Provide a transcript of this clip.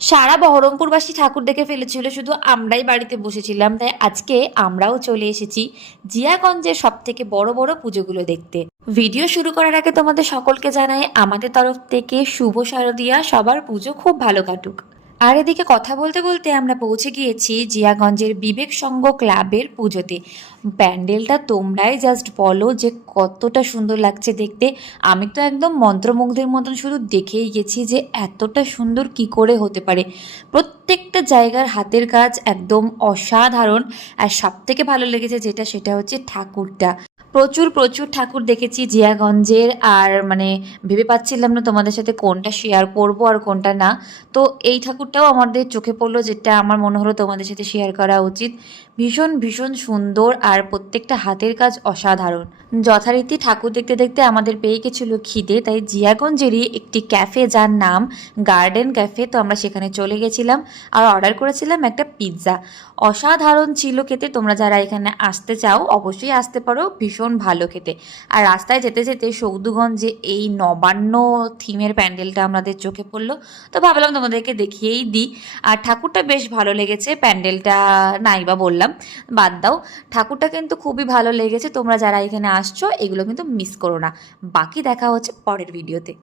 সারা বহরমপুরবাসী ঠাকুর দেখে ফেলেছিল, শুধু আমরাই বাড়িতে বসেছিলাম। তাই আজকে আমরাও চলে এসেছি জিয়াগঞ্জের সব থেকে বড় বড় পুজোগুলো দেখতে। ভিডিও শুরু করার আগে তোমাদের সকলকে জানাই আমাদের তরফ থেকে শুভ শারদিয়া, সবার পুজো খুব ভালো কাটুক। আর এদিকে কথা বলতে বলতে আমরা পৌঁছে গিয়েছি জিয়াগঞ্জের বিবেক সংঘ ক্লাবের পুজোতে। প্যান্ডেলটা তোমরাই জাস্ট বলো যে কতটা সুন্দর লাগছে দেখতে। আমি তো একদম মন্ত্রমুগ্ধের মতন শুধু দেখেই গেছি যে এতটা সুন্দর কি করে হতে পারে। প্রত্যেকটা জায়গার হাতের কাজ একদম অসাধারণ। আর সব থেকে ভালো লেগেছে যেটা, সেটা হচ্ছে ঠাকুরটা। প্রচুর প্রচুর ঠাকুর দেখেছি জিয়াগঞ্জের, আর মানে ভেবে পাচ্ছিলাম না তোমাদের সাথে কোনটা শেয়ার করব আর কোনটা না। তো এই ঠাকুরটাও আমাদের চোখে পড়লো, যেটা আমার মনে হলো তোমাদের সাথে শেয়ার করা উচিত। ভীষণ ভীষণ সুন্দর, আর প্রত্যেকটা হাতের কাজ অসাধারণ। যথারীতি ঠাকুর দেখতে দেখতে আমাদের পেয়ে গেছিলো খিদে, তাই জিয়াগঞ্জেরই একটি ক্যাফে যার নাম গার্ডেন ক্যাফে, তো আমরা সেখানে চলে গেছিলাম আর অর্ডার করেছিলাম একটা পিৎজা। অসাধারণ ছিল খেতে। তোমরা যারা এখানে আসতে চাও অবশ্যই আসতে পারো, ভীষণ ভালো খেতে। আর রাস্তায় যেতে যেতে সৌদুগঞ্জে এই নবান্ন থিমের প্যান্ডেলটা আমাদের চোখে পড়লো, তো ভাবলাম তোমাদেরকে দেখিয়েই দিই। আর ঠাকুরটা বেশ ভালো লেগেছে, প্যান্ডেলটা নাই বা বললাম, বাদ দাও। ঠাকুরটা কিন্তু খুবই ভালো লেগেছে। তোমরা যারা এখানে আসছো এগুলো কিন্তু মিস করো না। বাকি দেখা হচ্ছে পরের ভিডিওতে।